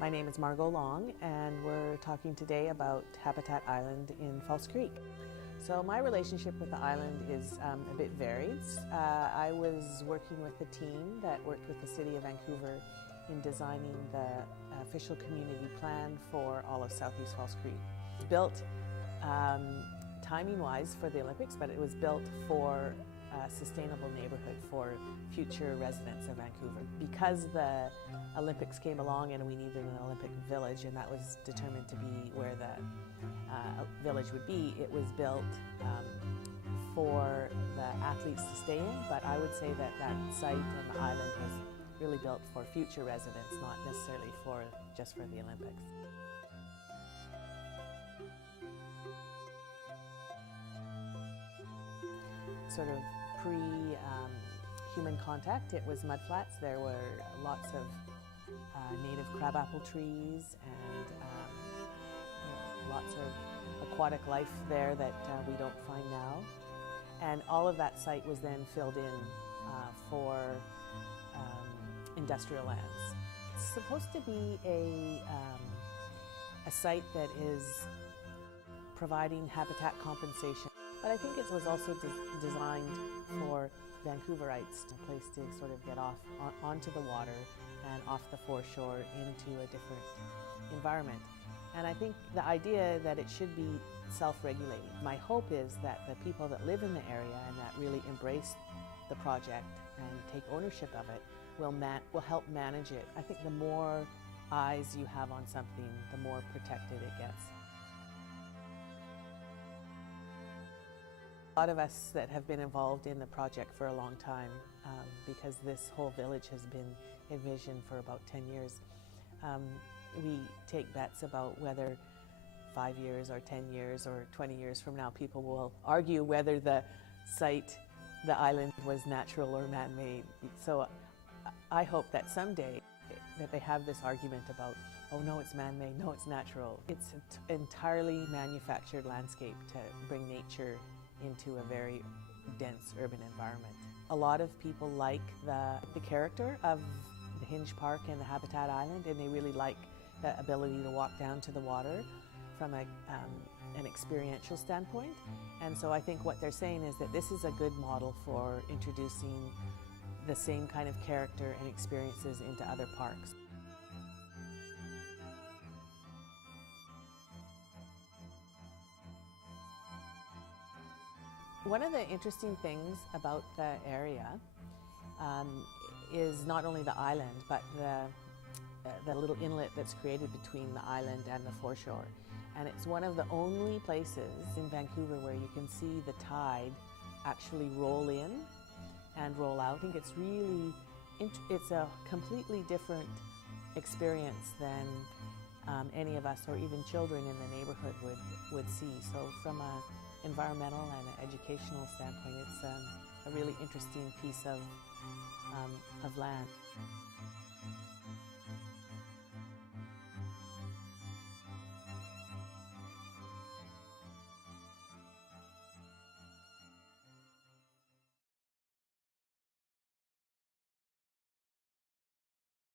My name is Margot Long, and we're talking today about Habitat Island in False Creek. So my relationship with the island is a bit varied. I was working with a team that worked with the City of Vancouver in designing the official community plan for all of Southeast False Creek. It was built timing-wise for the Olympics, but it was built for a sustainable neighborhood for future residents of Vancouver. Because the Olympics came along and we needed an Olympic village, and that was determined to be where the village would be, it was built for the athletes to stay in, but I would say that that site and the island was really built for future residents, not necessarily just for the Olympics. Sort of pre-human contact, it was mudflats. There were lots of native crabapple trees and lots of aquatic life there that we don't find now. And all of that site was then filled in for industrial lands. It's supposed to be a site that is providing habitat compensation. But I think it was also designed for Vancouverites, a place to sort of get off onto the water and off the foreshore into a different environment. And I think the idea that it should be self-regulating. My hope is that the people that live in the area and that really embrace the project and take ownership of it will help manage it. I think the more eyes you have on something, the more protected it gets. A lot of us that have been involved in the project for a long time, because this whole village has been envisioned for about 10 years, we take bets about whether 5 years or 10 years or 20 years from now people will argue whether the site, the island, was natural or man-made. So I hope that someday that they have this argument about, oh no, it's man-made, no, it's natural. It's an entirely manufactured landscape to bring nature into a very dense urban environment. A lot of people like the character of the Hinge Park and the Habitat Island, and they really like the ability to walk down to the water from an experiential standpoint. And so I think what they're saying is that this is a good model for introducing the same kind of character and experiences into other parks. One of the interesting things about the area is not only the island, but the little inlet that's created between the island and the foreshore. And it's one of the only places in Vancouver where you can see the tide actually roll in and roll out. I think it's really, it's a completely different experience than any of us or even children in the neighborhood would see. So from an environmental and an educational standpoint, it's a really interesting piece of land.